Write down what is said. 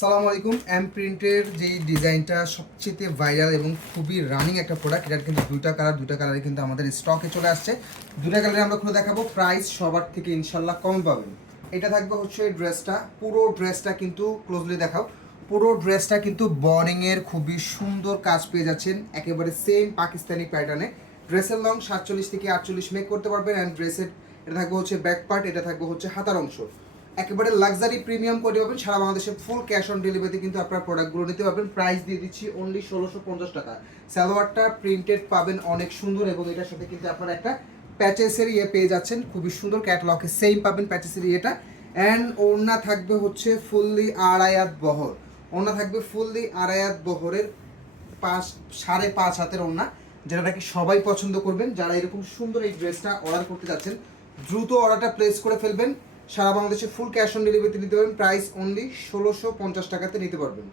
সালামু আলাইকুম। এম প্রিন্টের যেই ডিজাইনটা সবচেয়ে ভাইরাল এবং খুবই রানিং একটা প্রোডাক্ট, এটার কিন্তু দুটা কালারে কিন্তু আমাদের স্টকে চলে আসছে। দুটা কালারে আমরা খুলে দেখাবো, প্রাইস সবার থেকে ইনশাল্লাহ কম পাবেন। এটা থাকবে হচ্ছে ড্রেসটা, পুরো ড্রেসটা কিন্তু ক্লোজলি দেখাও। পুরো ড্রেসটা কিন্তু বর্ডিংয়ের খুবই সুন্দর কাজ পেয়ে যাচ্ছেন, একেবারে সেম পাকিস্তানি প্যাটার্নে। ড্রেসের লং 47 থেকে 48 মেক করতে পারবেন। অ্যান্ড ড্রেসের এটা থাকবে হচ্ছে ব্যাক পার্ট, এটা থাকবে হচ্ছে হাতার অংশ। একেবারে লাক্সারি প্রিমিয়াম করে পাবেন। সারা বাংলাদেশে ফুল ক্যাশ অন ডেলিভারিতে কিন্তু আপনার প্রোডাক্টগুলো নিতে পারবেন। প্রাইস দিয়ে দিচ্ছি অনলি 1650 টাকা। সালোয়ারটা প্রিন্টেড পাবেন অনেক সুন্দর, এবং এটার সাথে কিন্তু আপনারা একটা প্যাচেসের ইয়ে পেয়ে যাচ্ছেন, খুবই সুন্দর ক্যাটালগে সেম পাবেন প্যাচেসের ইয়েটা। অ্যান্ড ওড়না থাকবে হচ্ছে ফুললি আড়ায়াত বহর। ওড়না থাকবে ফুললি আড়ায়াত বহরের 5.5 হাতের ওড়না, যেটা নাকি সবাই পছন্দ করবেন। যারা এরকম সুন্দর এই ড্রেসটা অর্ডার করতে যাচ্ছেন, দ্রুত অর্ডারটা প্লেস করে ফেলবেন। সারা বাংলাদেশে ফুল ক্যাশ অন ডেলিভারিতে নিতে পারবেন। প্রাইস অনলি 1650 টাকাতে নিতে পারবেন।